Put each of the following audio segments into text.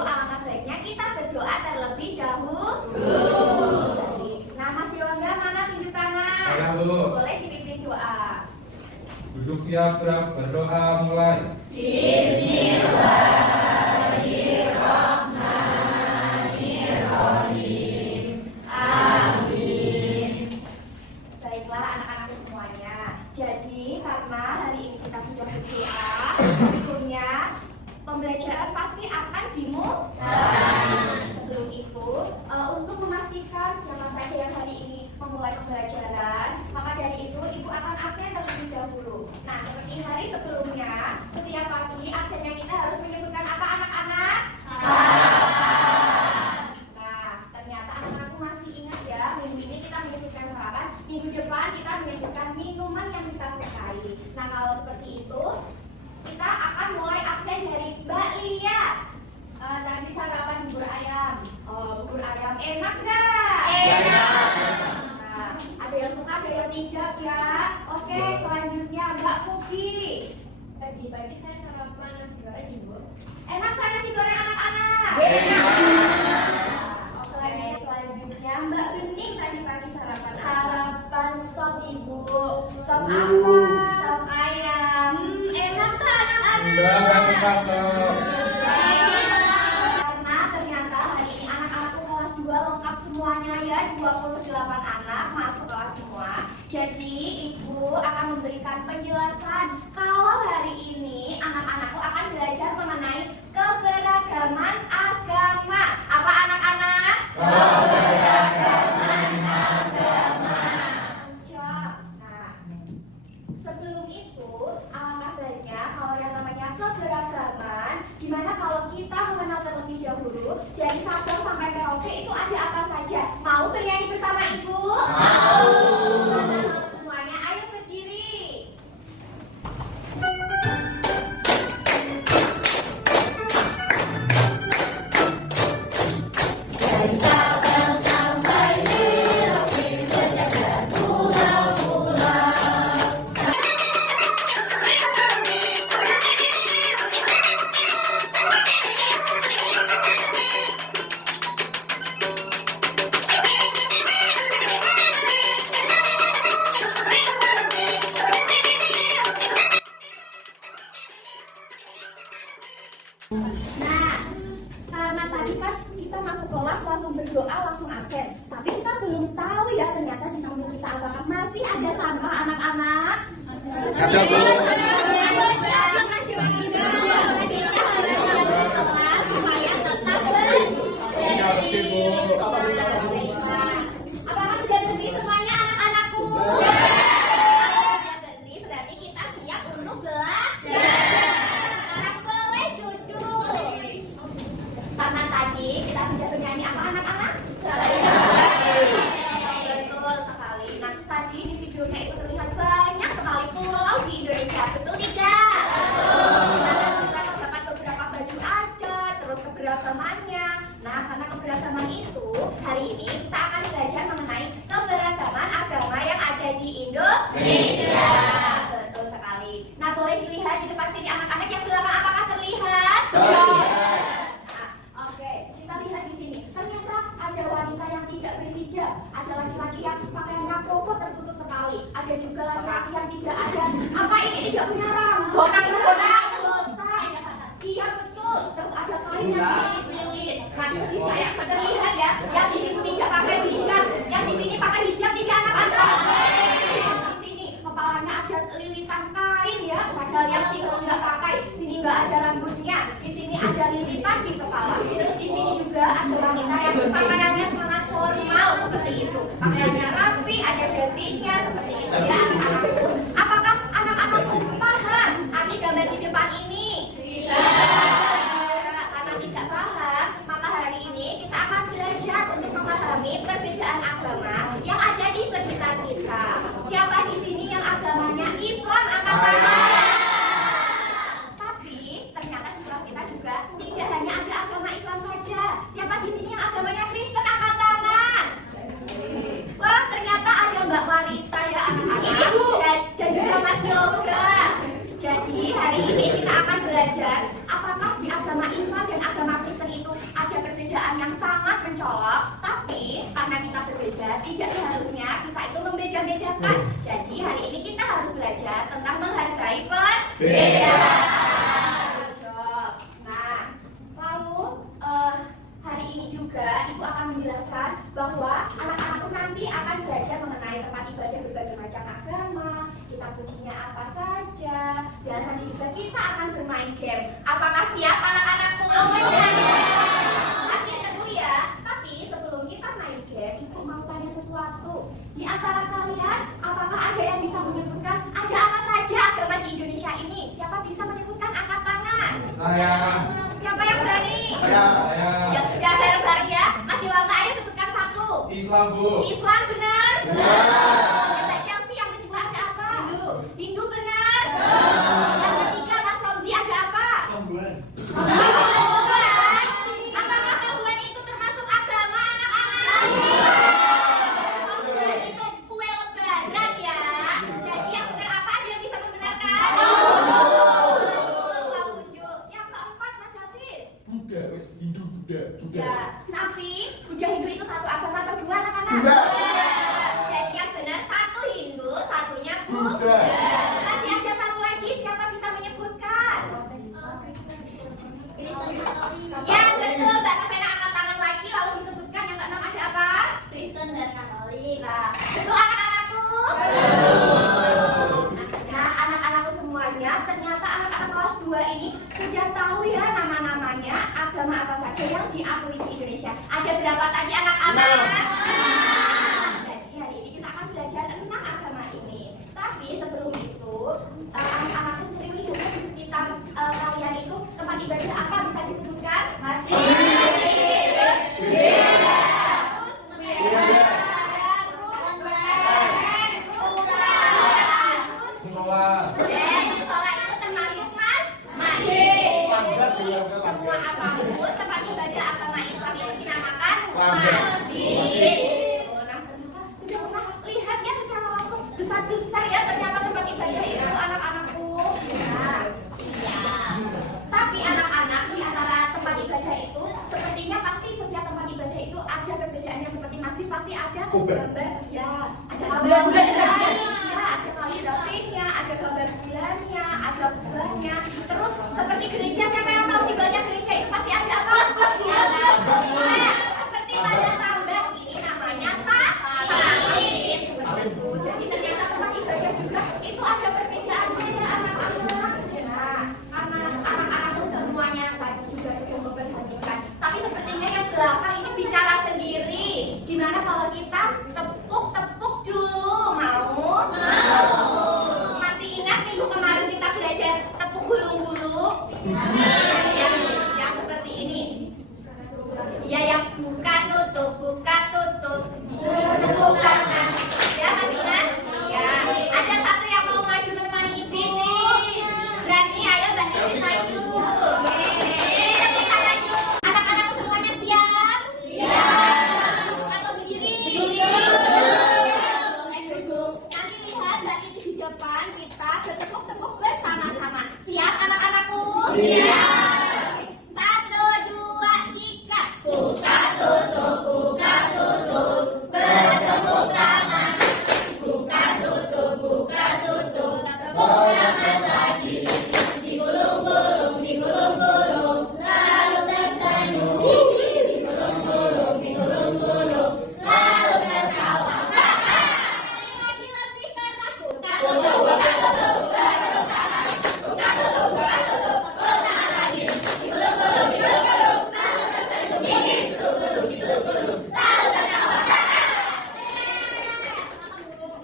alangkah baiknya kita berdoa terlebih dahulu. Nama Dewa mana tunjuk tangan? Saya, Bu. Boleh dipimpin doa. Duduk siap, berdoa mulai. Bismillahirrahmanirrahim. Amin. Baiklah anak-anak semuanya. Jadi karena hari ini kita sudah berdoa, tentunya pembelajaran pasti akan dimulai. Sebelum itu, untuk memastikan siapa saja yang hari ini memulai pembelajaran, maka dari itu ibu akan absen terlebih dahulu. Nah, seperti hari sebelumnya, setiap pagi absennya kita harus menyebutkan apa anak-anak? Nah, ternyata anak-anakku masih ingat ya, minggu ini kita menyebutkan sarapan, minggu depan kita menyebutkan minuman yang kita sukai. Nah, kalau seperti itu, kita akan mulai absen dari Mbak Lia. Tadi sarapan bubur ayam. Bubur ayam enak nggak? Enak. Nah, ada yang suka, ada yang tidak ya. Oke, selanjutnya Mbak Pupi. Pagi-pagi saya sarapan nasi goreng ibu. Enak nggak nasi goreng anak-anak? Enak. Selanjutnya Mbak Bening tadi pagi sarapan apa? Sarapan sop ibu. Sop apa? Sop ayam. Enak nggak anak-anak? Enggak suka sop. Karena ternyata hari ini anak-anakku kelas 2 lengkap semuanya ya, 28 anak masuk kelas semua. Jadi ibu akan memberikan penjelasan kalau hari ini anak-anakku akan belajar mengenai keberagaman agama. Apa anak-anak? Keberagaman agama. Nah, sebelum itu alangkah baiknya kalau yang namanya keberagaman, dimana kalau kita mengenal terlebih dahulu dari Sabang sampai Merauke itu ada apa saja. Mau bernyanyi bersama ibu? Mau. Semuanya ayo berdiri. Dari Sabang sampai Merauke berjalan pulau-pulau. Nah, karena tadi kan kita masuk kelas langsung berdoa langsung absen. Tapi kita belum tahu ya ternyata di samping kita apakah masih ada sampah anak-anak? Ada, Bu. Supaya tetap bersih. Iya, bersih, Bu. Apakah sudah bersih semuanya anak-anakku? Sudah bersih berarti kita siap untuk belajar. Sekarang boleh duduk. Karena tadi kita sudah bernyanyi apa anak-anak? Betul sekali. Nah, tadi di videonya itu terlihat banyak sekali pulau di Indonesia. Betul tidak? Nah, kita terdapat beberapa baju adat, terus keberagamannya. Nah, karena keberagaman itu, hari ini kita akan belajar mengenai keberagaman agama yang ada di Indonesia. Betul sekali. Nah, boleh dilihat di depan sini anak-anak yang belakang apakah terlihat? Oke, kita lihat di sini. Ternyata ada wanita yang tidak berhijab, ada laki-laki yang pakaiannya koko tertutup sekali, ada juga laki-laki yang tidak ada. Apa ini tidak punya rambut? Botak. Iya betul. Terus ada kain yang dililit-lilit. Nah, di sini saya terlihat ya, yang di situ tidak pakai hijab, yang di sini pakai hijab tidak anak-anak. Di sini kepalanya ada lilitan kain ya, padahal yang situ nggak pakai. Sini nggak ada rambutnya. Di sini ada lilitan di kepala. Terus di sini juga ada wanita yang pakaiannya sangat formal seperti itu. Pakaiannya rapi, ada dasinya seperti itu ya anak-anakku. Apakah anak-anak sudah paham arti gambar di depan ini? Karena tidak paham, maka hari ini kita akan belajar untuk memahami perbedaan agama yang ada di sekitar kita. Siapa di sini yang agamanya Islam angkat tangan? Tapi ternyata di kelas kita juga tidak hanya ada agama Islam saja. Siapa di sini yang agamanya Kristen angkat tangan? Wah, ternyata ada Mbak Marita ya anak-anak. perbedaan yang sangat mencolok, tapi karena kita berbeda, tidak seharusnya kita itu membeda-bedakan. Jadi hari ini kita harus belajar tentang menghargai perbedaan. Nah, lalu hari ini juga Ibu akan menjelaskan bahwa anak-anakku nanti akan belajar mengenai tempat ibadah berbagai macam agama, kitab sucinya apa saja, dan nanti juga kita akan bermain game. Apakah siap anak-anakku? Pasti seru ya. Tapi sebelum kita main game, Ibu mau tanya sesuatu. Di antara kalian, apakah ada yang bisa menyebutkan ada apa saja agama di Indonesia ini? Siapa bisa menyebutkan? Angkat tangan. Saya. Siapa yang berani? Saya. Ya sudah bareng-bareng ya. Mas Dewangga, ayo sebutkan satu. Islam, Bu. Islam benar. Mbak Chelsea, yang kedua ada apa? Hindu benar. Yang ketiga Mas Romzi ada apa? Kambuan. Apakah kambuan itu termasuk agama anak-anak? Kambuan itu kue lebaran ya. Jadi yang benar apa? Ada yang bisa membenarkan? Yang keempat Mas Hafiz. Buddha, Hindu Buddha. Ya, tapi Buddha Hindu itu satu agama atau dua anak-anak? Dua. Jadi yang benar satu Hindu, satunya Buddha. Masih ada satu lagi, siapa bisa menyebutkan? Yang betul, Mbak Novena angkat tangan lagi, lalu disebutkan yang keenam ada apa? Kristen dan Katolik. Nah, betul anak-anakku? Nah, anak-anakku semuanya, ternyata anak-anak kelas 2 ini sudah tahu ya nama-namanya agama apa saja yang diakui di Indonesia. Ada berapa tadi anak-anak? Jadi hari ini kita akan belajar tentang agama ini. Tapi sebelum itu, anak-anakku sering lihat di sekitar kalian itu tempat ibadah apa bisa disebutkan? Masjid. Musola. Semua apapun tempat ibadah agama Islam itu dinamakan Masjid. masjid. Nah, sudah pernah lihat ya secara langsung besar-besar ya ternyata tempat ibadah itu anak-anakku. Nah, iya. Tapi anak-anak di antara tempat ibadah itu sepertinya pasti setiap tempat ibadah itu ada perbedaannya. Seperti masjid pasti ada gambar, ya, ada gambar bulan, ya, ada kaligrafinya, ada gambar bulannya, ada bulannya. Terus seperti gereja, siapa yang tahu simbolnya gereja itu pasti ada apa? Nah, seperti tanda tambah ini namanya salib. Seperti itu. Jadi ternyata tempat ibadah juga itu ada perbedaannya ya anak-anak. Nah, anak-anakku semuanya tadi juga sudah memperhatikan. Tapi sepertinya yang belakang ini bicara sendiri. Gimana kalau kita tepuk-tepuk dulu? Mau? Masih ingat minggu kemarin kita belajar tepuk gulung-gulung? Yang seperti ini. Ya, yang buka tutup, buka tutup. Tepuk tangan. Ya, masih ingat? Ya. Ada satu yang mau maju menemani ibu. Berani, ayo Mbak Titis maju. Tepuk tangan dulu. Anak-anakku semuanya siap? Duduk atau berdiri? Boleh duduk. Nanti lihat Mbak Titis di depan, kita bertepuk-tepuk bersama-sama. Siap anak-anakku? Satu, dua, tiga. Buka tutup, buka tutup. Bertepuk tangan. Buka tutup, buka tutup. Tepuk tangan lagi. Digulung-gulung, digulung-gulung. Lalu tersenyum. Digulung-gulung, digulung-gulung. Lalu tertawa. Lagi lebih keras. Buka tutup, buka tutup. Bertepuk tangan. Buka tutup, buka tutup. Tepuk tangan lagi. Digulung-gulung, digulung-gulung. Lalu tersenyum. Digulung-gulung, digulung-gulung. Lalu tertawa.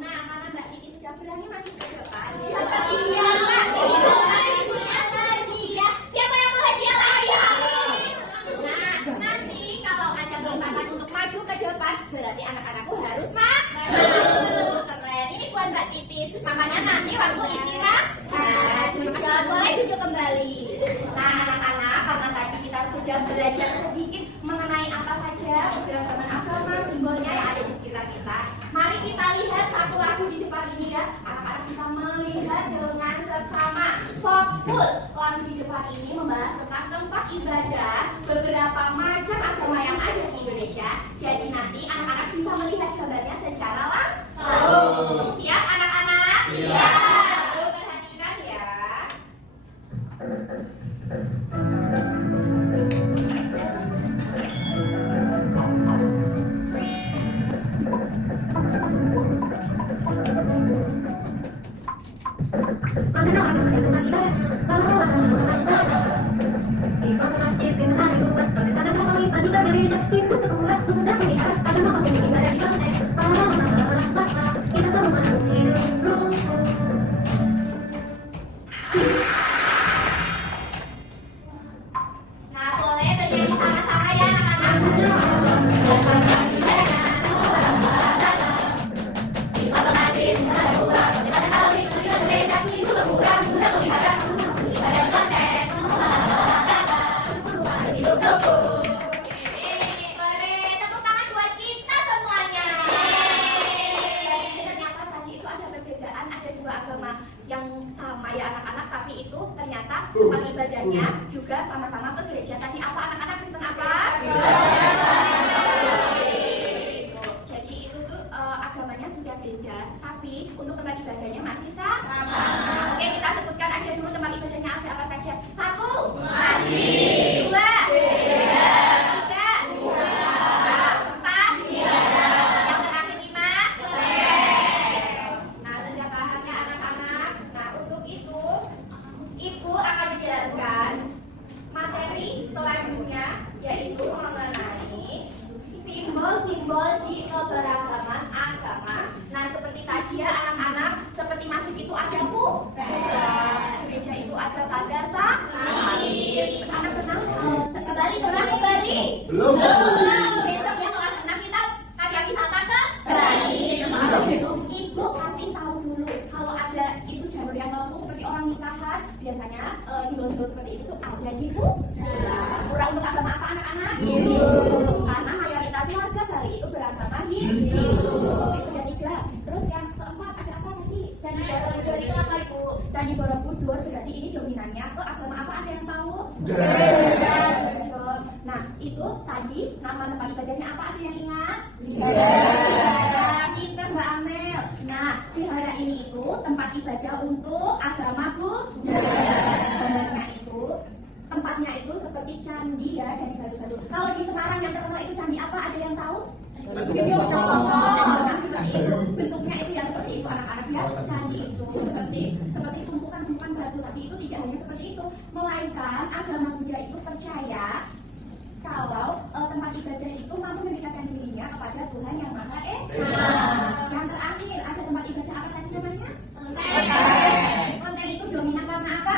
Nah, karena Mbak Titi sudah berani maju ke depan, seperti biasa, diberikan ibunya hadiah. Siapa yang mau hadiah lagi? Nah, nanti kalau ada kesempatan untuk maju ke depan, berarti anak-anakku harus maju. Keren, ini buat Mbak Titis. Makanya nanti waktu istirahat, boleh duduk kembali. Nah, anak-anak, karena tadi kita sudah belajar sedikit mengenai apa saja keberagaman agama, simbolnya yang ada di sekitar kita. Mari kita lihat satu lagu di depan ini ya. Anak-anak bisa melihat dengan seksama. Fokus. Lagu di depan ini membahas tentang tempat ibadah beberapa macam agama agama yang ada di Indonesia. Jadi nanti anak-anak bisa melihat gambarnya secara langsung. Siap anak-anak? Siap. Lalu perhatikan ya. Nah, boleh bernyanyi sama-sama ya anak-anak. Boleh tepuk tangan buat kita semuanya. Jadi ternyata tadi itu ada perbedaan, ada dua agama yang sama ya anak-anak, tapi itu ternyata tempat ibadahnya juga sama-sama ke gereja. Tadi apa anak-anak, Kristen apa? Jadi itu tuh agamanya sudah beda, tapi untuk tempat ibadahnya masih sama. Oke, kita sebutkan aja dulu tempat ibadahnya ada apa saja. 1, masjid. 2, gereja. 3, nah, 4, yang terakhir 5, nah sudah paham ya anak-anak. Nah untuk itu ibu akan menjelaskan materi selanjutnya, yaitu mengenai simbol-simbol di keberagaman agama. Nah seperti tadi ya anak-anak, seperti masjid itu ada gereja itu ada pada salib. Anak pernah kembali? Belum. Besok ya kelas 6 kita ada wisata ke Bali. Ibu kasih tahu dulu kalau ada itu jalur yang melengkung seperti orang nikahan, biasanya simbol-simbol seperti itu tuh ada di pura. Untuk agama apa anak-anak? Karena mayoritasnya warga Bali itu beragama Hindu. Itu sudah 3. Terus yang keempat ada apa tadi? Candi Borobudur itu apa ibu? Candi Borobudur berarti ini dominannya ke agama apa, ada yang tahu? Nah itu tadi nama tempat ibadahnya apa, ada yang ingat? Vihara. Kita Mbak Amel. Nah vihara ini itu tempat ibadah untuk agama Buddha. Gambarnya itu tempatnya itu seperti candi ya, dari batu-batu. Kalau di Semarang yang terkenal itu candi apa, ada yang tahu? Nah seperti itu, bentuknya itu yang seperti itu anak-anak ya. Candi itu seperti tumpukan-tumpukan batu, tapi itu tidak hanya seperti itu, melainkan agama Buddha itu percaya kalau tempat ibadah itu mampu mendekatkan dirinya kepada Tuhan yang Maha Esa. Yang terakhir ada tempat ibadah apa tadi namanya? Kelenteng itu dominan karena apa?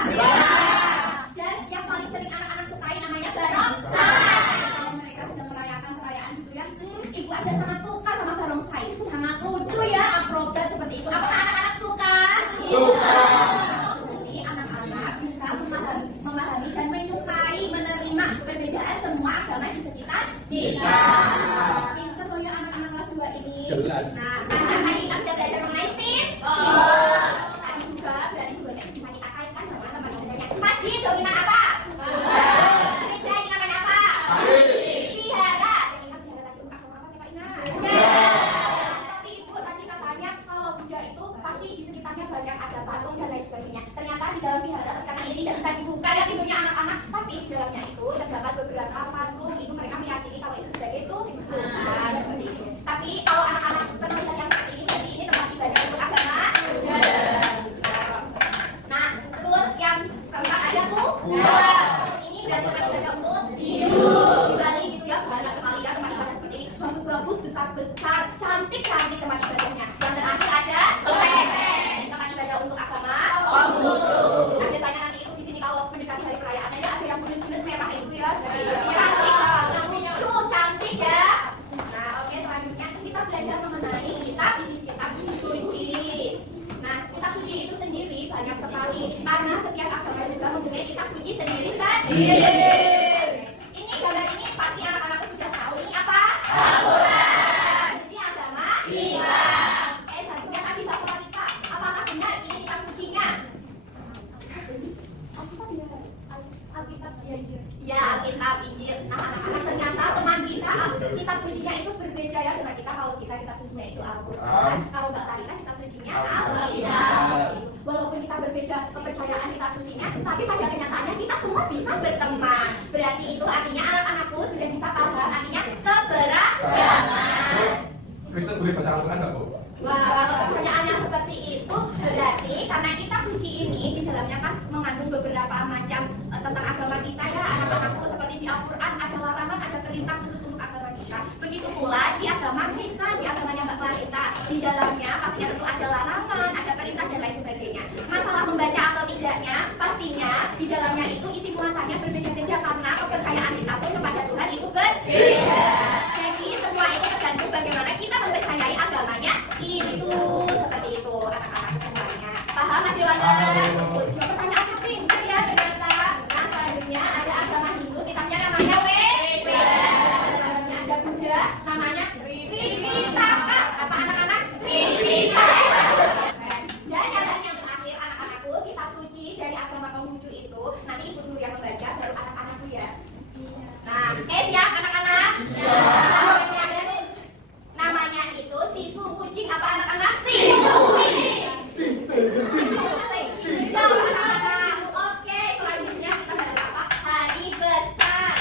Dan yang paling sering anak-anak sukai namanya barongsai. Kalau mereka sedang merayakan perayaan gitu ya, ibu aja sangat suka sama barongsai. Sangat lucu ya, akrobat seperti itu. Apakah anak-anak suka? Suka. Jadi anak-anak bisa memahami dan menyukai, menerima perbedaan semua agama di sekitar kita. Pintar loh ya anak-anak kelas 2 ini. Jelas. Nah, karena tadi kita sudah belajar mengenai simbol. Tadi juga berarti juga bisa kita kaitkan sama tempat ibadahnya. Masjid dominan apa? Gereja ini namanya apa? Vihara. Yang ingat vihara tadi agama apa sih Pak Ina? Tapi ibu tadi katanya kalau Buddha itu pasti di sekitarnya banyak ada patung dan lain sebagainya. Ternyata di dalam vihara karena ini tidak bisa dibuka ya pintunya anak-anak, tapi di dalamnya itu terdapat beberapa patung. Itu mereka meyakini kalau itu sebagai Tuhan seperti itu. Tapi kalau anak-anak penelitian yang seperti ini, jadi ini tempat ibadah untuk agama. Nah, terus yang keempat ada ini berarti tempat ibadah untuk Hindu. Di Bali gitu ya, banyak sekali ya tempat ibadah seperti ini. Bagus-bagus, besar-besar, cantik-cantik tempat ibadahnya. Yang terakhir ada tempat ibadah untuk agama Konghucu. Nah, biasanya nanti itu di sini kalau mendekati hari perayaannya ya ada yang bulat-bulat merah itu ya. Cantik ya. Nah, oke, selanjutnya kita belajar mengenai kitab suci. Nah, kitab suci itu sendiri banyak sekali karena setiap agama juga mempunyai kitab suci sendiri. Ini gambar ini pasti anak-anak sudah tahu ini apa? Al-Quran. Suci agama Islam. Selanjutnya tadi Mbak Pratika, apakah benar ini kitab sucinya? Alkitab ya? Ya, Alkitab Injil. Nah, anak-anak ternyata teman kitab sucinya itu berbeda ya dengan kita. Kalau kita kitab sucinya itu Al-Quran, kalau Mbak Talita kitab sucinya Al-Quran. Walaupun kita berbeda kepercayaan kitab sucinya, tapi pada kenyataannya kita semua bisa berteman. Berarti itu artinya anak-anakku sudah bisa paham artinya keberagaman. Kristen boleh baca Al-Quran nggak, Bu? Wah, kalau pertanyaannya seperti itu, berarti karena kitab suci ini di dalamnya kan mengandung beberapa macam tentang agama kita ya, anak-anakku, seperti di Al-Quran ada larangan, ada perintah khusus untuk agama kita. Begitu pula di agama Kristen, di agamanya Mbak Clarita, di dalamnya pastinya tentu ada larangan, ada perintah dan lain sebagainya. Masalah membaca atau tidaknya, pastinya di dalamnya itu isi muatannya berbeda-beda karena kepercayaan kita pun kepada Tuhan itu berbeda. Jadi semua itu tergantung bagaimana kita mempercayai agamanya itu, seperti itu anak-anak semuanya. Paham Mas Yowana? Pertanyaannya pintar ya ternyata. Nah selanjutnya ada agama Hindu, kitabnya namanya ada Buddha, namanya Tripitaka. Apa anak-anak? Tripitaka. Dan yang terakhir anak-anakku, kitab suci dari agama Konghucu itu nanti ibu dulu yang membaca, baru anak-anakku ya. Nah, siap anak-anak? Namanya itu Sisu Kucing. Apa anak-anak? Sisu Kucing. Oke, selanjutnya kita bahas apa? Hari besar.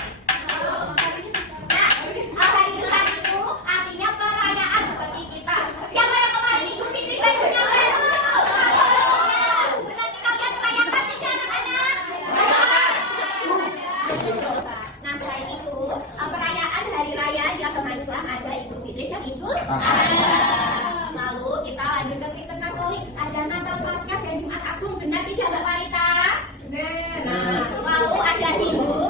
Nah, hari besar itu artinya perayaan seperti kita. Siapa yang kemarin Idul Fitri bajunya baru? Ya, berarti kalian merayakan tidak anak-anak? Nah, selain itu perayaan hari raya di agama Islam ada Idul Fitri dan Idul Adha. Lalu kita lanjut ke Kristen Katolik, ada Natal, Paskah dan Jumat Agung. Benar tidak Mbak Clarita? Nah, lalu ada Hindu,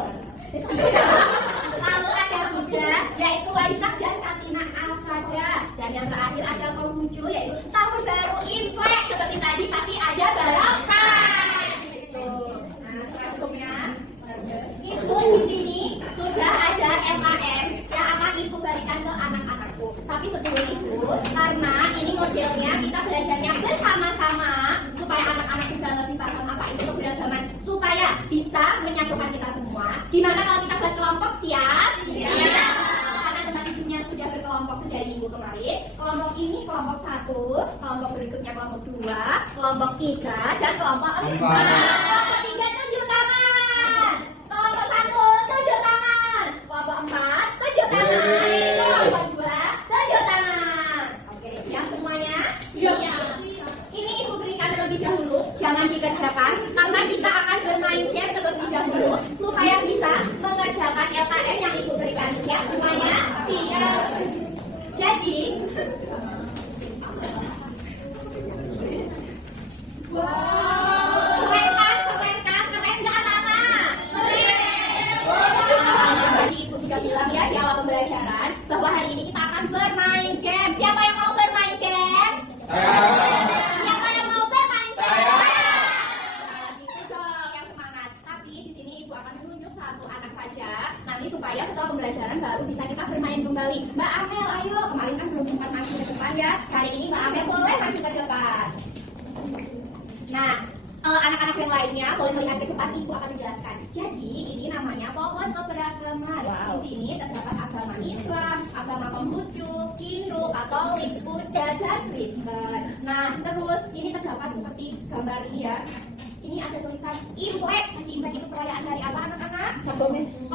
lalu ada Buddha, yaitu Waisak dan Katina Asada. Dan yang terakhir ada Konghucu, yaitu Tahun Baru Imlek. Seperti tadi pasti ada barongsai. Gitu. Nah, selanjutnya itu di sini sudah ada MAM yang akan ibu berikan ke anak-anakku. Tapi sebelum itu, karena ini modelnya kita belajarnya bersama-sama supaya anak-anak juga lebih paham apa itu keberagaman, supaya bisa menyatukan kita semua. Gimana kalau kita buat kelompok? Siap? Siap. Karena teman tidurnya sudah berkelompok sejak minggu kemarin. Kelompok ini kelompok 1, kelompok berikutnya kelompok 2, kelompok 3, dan kelompok 4. Kelompok 3 tunjuk tangan. Kelompok 1 tunjuk tangan. Kelompok 4 tunjuk tangan. Kelompok 2 tunjuk tangan. Oke, siap semuanya? Siap. Ini ibu berikan terlebih dahulu, jangan dikerjakan karena kita akan bermain game terlebih dahulu supaya bisa mengerjakan LKM yang ibu berikan. Siap semuanya? Siap. Jadi keren nggak anak-anak? Jadi ibu sudah bilang ya di awal pembelajaran bahwa hari ini kita akan bermain game. Siapa yang mau bermain game? Siapa yang mau bermain game? Gitu dong, yang semangat. Tapi di sini ibu akan menunjuk satu anak saja. Nanti supaya setelah pembelajaran baru bisa kita bermain kembali. Mbak Amel, ayo. Kemarin kan belum sempat maju ke depan ya. Hari ini Mbak Amel boleh maju ke depan. Nah, anak-anak yang lainnya boleh melihat ke depan, ibu akan menjelaskan. Jadi ini namanya pohon keberagaman. Di sini terdapat agama Islam, agama Konghucu, Hindu, Katolik, Buddha, dan Kristen. Nah, terus ini terdapat seperti gambar ini ya. Ini ada tulisan Imlek. Imlek itu perayaan hari apa anak-anak? Konghucu.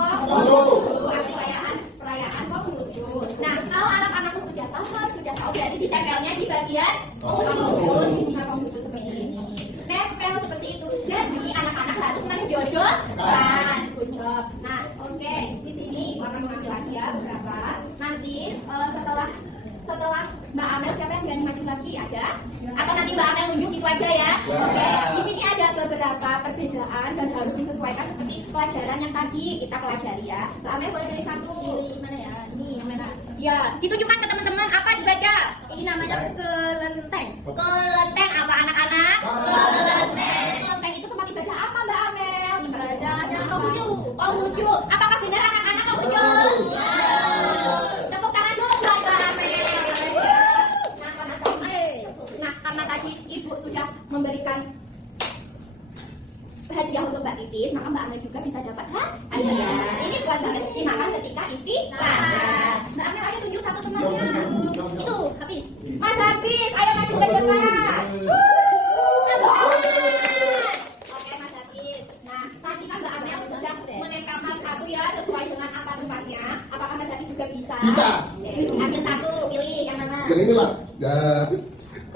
Perayaan Konghucu. Nah, kalau anak-anakku sudah paham, sudah tahu, berarti ditempelnya di bagian Konghucu, di bunga Konghucu seperti ini. Nempel seperti itu. Jadi anak-anak harus menjodohkan. Good job. Nah, oke. Di sini ibu akan mengambil lagi ya beberapa. Nanti setelah Mbak Amel siapa yang berani maju lagi? Ada? Atau nanti Mbak Amel nunjuk itu aja ya? Oke. Di sini ada beberapa perbedaan dan harus disesuaikan seperti pelajaran yang tadi kita pelajari ya. Mbak Amel boleh pilih satu. Mana ya? Ini yang merah. Ya, ditunjukkan ke teman-teman apa dibaca? Ini namanya kelenteng. Kelenteng apa anak-anak? Kelenteng. Kelenteng itu tempat ibadah apa Mbak Amel? Ibadahnya Konghucu. Konghucu. Apakah benar anak-anak Konghucu? Tepuk tangan dulu Mbak Amel. Nah, karena tadi ibu sudah memberikan hadiah untuk Mbak Titis, maka Mbak Amel juga bisa dapat hadiah. Ini buat Mbak Amel dimakan ketika istirahat. Mbak Hafiz, ayo maju ke depan. Tepuk tangan. Oke Mas Hafiz. Nah, tadi kan Mbak Amel sudah menempelkan satu ya sesuai dengan apa tempatnya. Apakah Mas Hafiz juga bisa? Bisa. Oke, ambil satu, pilih yang mana? Yang ini lah. Ya.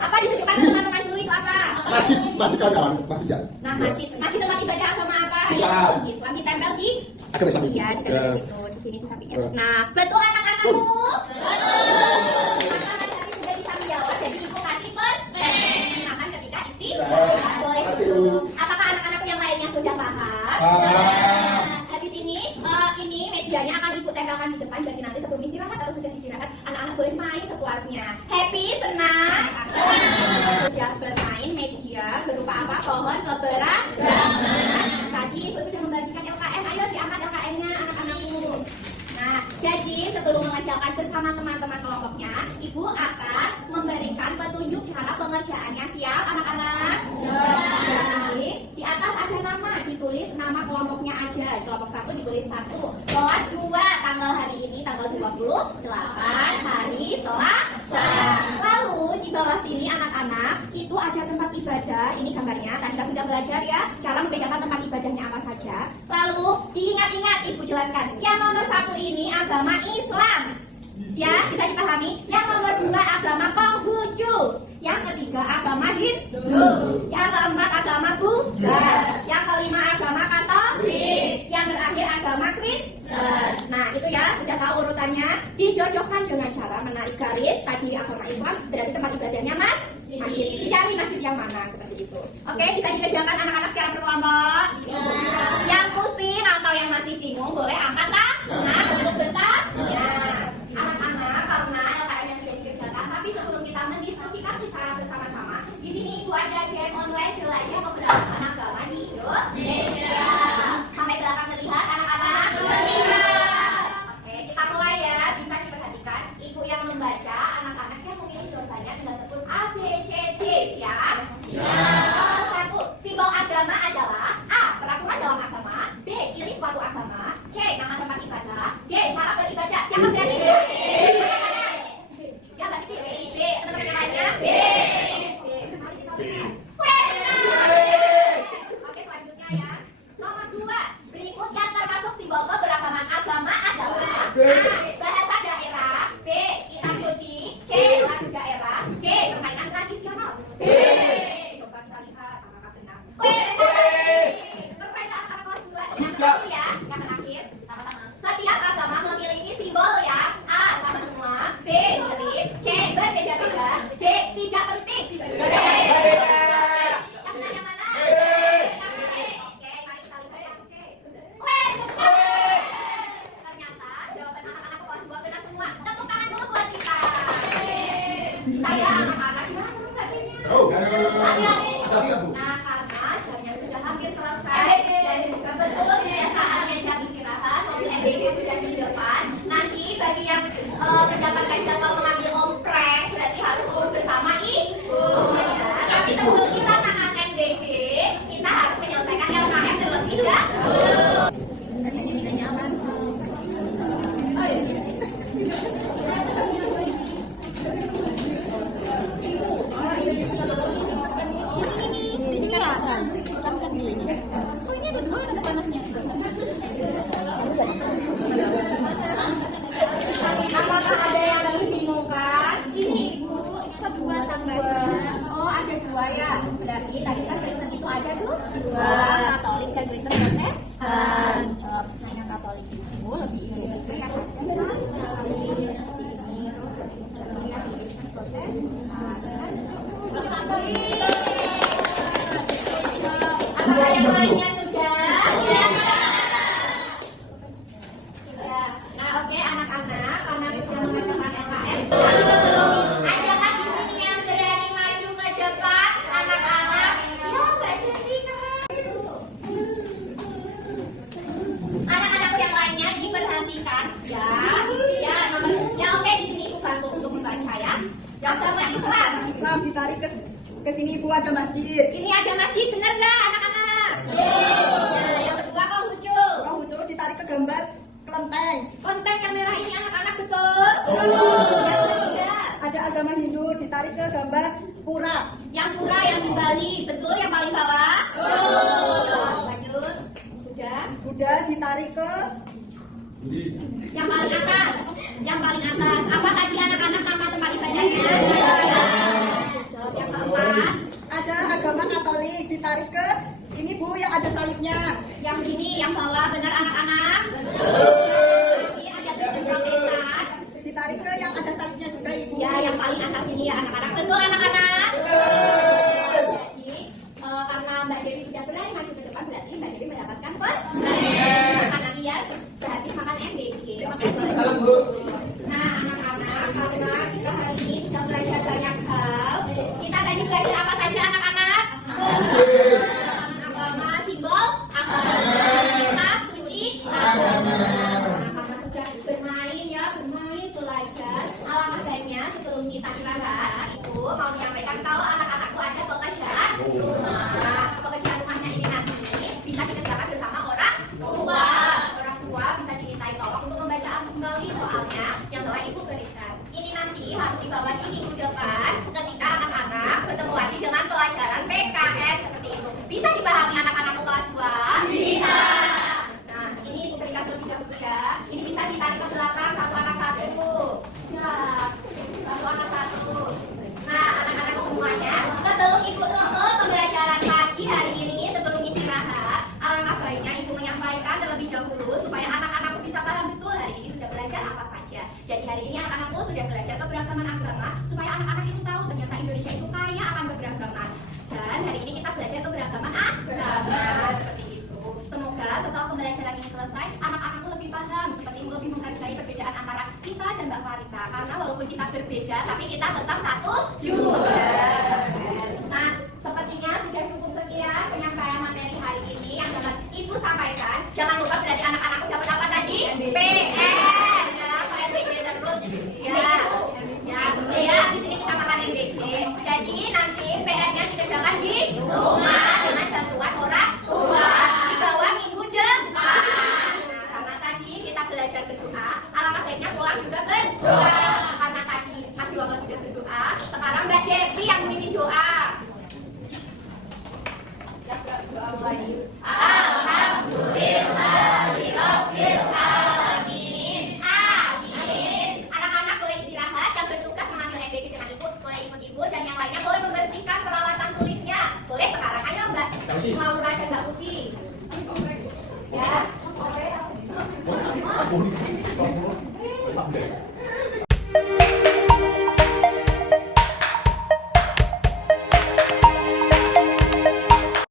Apa ditunjukkan ke teman-teman dulu itu apa? Masjid kawan-kawan, masjid ya. Nah, masjid tempat ibadah agama apa? Islam. Islam ditempel di Agama Islam. iya, ditempel Ya. di situ, di sini di sampingnya. Nah, betul anak-anakku? Anak-anak sudah bisa menjawab, jadi ibu kasih pertanyaan ketika isi. Boleh duduk. Apakah anak-anak yang lainnya sudah paham? Habis ini mejanya akan ibu tempelkan di depan, jadi nanti sebelum istirahat atau sudah istirahat, anak-anak boleh main sepuasnya. Happy, senang? Sudah bermain media berupa apa? Pohon keberagaman. Tadi ibu sudah membagikan LKM, ayo diangkat LKM-nya anak-anakku. Nah, jadi sebelum mengerjakan bersama teman-teman kelompoknya, ibu akan memberikan petunjuk cara pengerjaannya. Siap anak-anak? Jadi, di atas ada nama, ditulis nama kelompoknya aja. Kelompok 1 ditulis 1. Kelas 2 tanggal hari ini tanggal 28 hari Selasa. Lalu di bawah sini anak-anak itu ada tempat ibadah. Ini gambarnya. Tadi kita sudah belajar ya cara membedakan tempat ibadahnya apa saja. Lalu diingat-ingat ibu jelaskan. Yang nomor 1 ini agama Islam. Ya, bisa dipahami. Yang nomor 2 agama Konghucu. Yang ketiga agama Hindu. Yang keempat agama Buddha. Yang kelima agama Katolik. Yang terakhir agama Kristen. Nah, itu ya sudah tahu urutannya. Dijodohkan dengan cara menarik garis. Tadi agama Islam berarti tempat ibadahnya masjid. Dicari masjid yang mana seperti itu. Oke, bisa dikerjakan anak-anak secara berkelompok. Yang pusing atau yang masih bingung boleh angkat tangan untuk bertanya. Anak-anak, karena LKM-nya sudah dikerjakan, tapi sebelum kita mendiskusikan secara bersama-sama, di sini ibu ada game online jelajah keberagaman agama di Indonesia. Sampai belakang terlihat anak-anak? Oke, kita mulai ya. Bisa diperhatikan, ibu yang membaca, anak-anak yang memilih jawabannya tinggal sebut A, B, C, D. Siap? Nomor 1, simbol agama adalah A, peraturan dalam agama. B, ciri suatu agama. C, nama tempat ibadah. D, cara beribadah. Siapa berani? Ya, Mbak Titi. B, teman-teman yang lainnya. B. Mari kita lihat. Oke, selanjutnya ya. Nomor 2, berikut yang termasuk simbol keberagaman agama adalah A, bahasa daerah. B, kitab suci. C, lagu daerah. D, permainan tradisional. B. Coba kita lihat apakah benar. Permainan anak kelas 2. Yang terakhir ya, yang terakhir. Setiap agama memiliki simbol ya. A, sama semua. B, mirip. C, berbeda-beda. D, tidak penting. Yang benar yang mana? Yang C. Oke, mari kita lihat yang C. Ternyata jawaban anak-anak kelas 2 benar semua. Tepuk tangan dulu buat kita. Bisa ya anak-anak? Gimana, seru nggak gamenya? Nah, karena jamnya sudah hampir selesai dan juga betul sudah saatnya jam istirahat, mobil MBG sudah di depan. Nanti bagi yang mendapatkan jadwal mengambil omprek berarti harus turun bersama ibu. Ya. Tapi sebelum kita makan MBG, kita harus menyelesaikan LKM terlebih dahulu. Di sini lah. Oh, ini berdua ada panasnya. Apakah ada yang lagi bingung kan? Ini ibu, kedua tambah. Oh, ada 2 ya. Berarti tadi kan Kristen itu ada tuh 2. Katolik dan Kristen Protestan. Nah, yang Katolik itu lebih ingin itu yang apakah yang lainnya sudah? Ya. Nah, oke anak-anak, karena sudah mengadakan LKM, sebelum adakah di sini yang berani maju ke depan, anak-anak? Ya, Mbak Devi keren. Anak-anak yang lainnya diperhatikan, ya. Ya, oke di sini ibu bantu untuk membaca ya. Agama Islam ditarik ke sini ibu ada masjid. Ini ada masjid, bener nggak anak-anak? Nah, yang kedua Konghucu. Konghucu ditarik ke gambar kelenteng. Kelenteng yang merah ini anak-anak betul? Yang ketiga Ada agama Hindu ditarik ke gambar pura. Yang pura yang di Bali, betul yang paling bawah? Betul. Lanjut. Sudah. Buddha ditarik ke Yang paling atas. Yang paling atas. Apa tadi anak-anak nama tempat ibadahnya? Yang keempat. ada agama Katolik ditarik ke ini Bu yang ada salibnya. Yang sini, yang bawah, benar anak-anak? Ini ada Kristen Protestan. Ditarik ke yang ada salibnya juga Ibu. Ya, yang paling atas ini ya anak-anak. Betul anak-anak? Jadi, karena Mbak Dewi sudah berani maju ke depan, berarti Mbak Dewi mendapatkan pelajaran. Anak dia berhasil makan MBG. Salam Bu. Nah, anak-anak, karena kita hari ini sudah belajar banyak hal. Kita tadi belajar apa saja anak-anak? Agama, simbol, agama, kitab suci, agama. Karena sudah bermain ya, bermain belajar. Alangkah baiknya sebelum kita istirahat, Ibu mau menyampaikan kalau anak-anakku ada pekerjaan rumah. Pekerjaan rumahnya ini nanti bisa dikerjakan bersama orang tua. Orang tua bisa dimintai tolong untuk membaca kembali soalnya yang telah Ibu berikan. Ini nanti harus dibawa di minggu depan ketika anak-anak bertemu lagi dengan pelajaran PKN seperti itu. Bisa dipahami anak-anakku kelas 2? Bisa. Nah, ini Ibu berikan terlebih dahulu ya. Ini bisa ditarik ke belakang satu anak satu. Ya, satu anak satu. Nah, anak-anakku semuanya, sebelum Ibu tutup pembelajaran pagi hari ini, sebelum istirahat, alangkah baiknya Ibu menyampaikan terlebih dahulu supaya anak-anakku bisa paham betul hari ini sudah belajar apa saja. Jadi hari ini anak-anakku sudah belajar keberagaman agama supaya anak-anak itu tahu ternyata Indonesia itu kaya akan keberagaman. Dan hari ini kita belajar keberagaman agama seperti itu. Semoga setelah pembelajaran ini selesai, anak-anakku lebih paham, seperti lebih menghargai perbedaan antara kita dan Mbak Farita. Karena walaupun kita berbeda, tapi kita tetap satu juga. Nah, sepertinya sudah cukup sekian penyampaian materi hari ini yang dapat Ibu sampaikan. Jangan lupa berarti anak-anakku dapat apa tadi? PR. Ya, MBG terus. Ya, ya, betul ya. Habis ini kita makan MBG. Jadi nanti PR-nya dikerjakan di rumah dengan bantuan orang tua. Dibawa minggu depan. Nah, karena tadi kita belajar berdoa, alangkah baiknya pulang juga berdoa. Karena tadi Mas Juwaka sudah berdoa, sekarang Mbak Devi yang memimpin doa. Alhamdulillahirabbil alamin. Amin. Anak-anak boleh istirahat, yang bertugas mengambil MBG dengan Ibu boleh ikut Ibu dan yang lainnya boleh membersihkan peralatan tulisnya. Boleh sekarang, ayo Mbak Laura dan Mbak Puji. Ya. Aku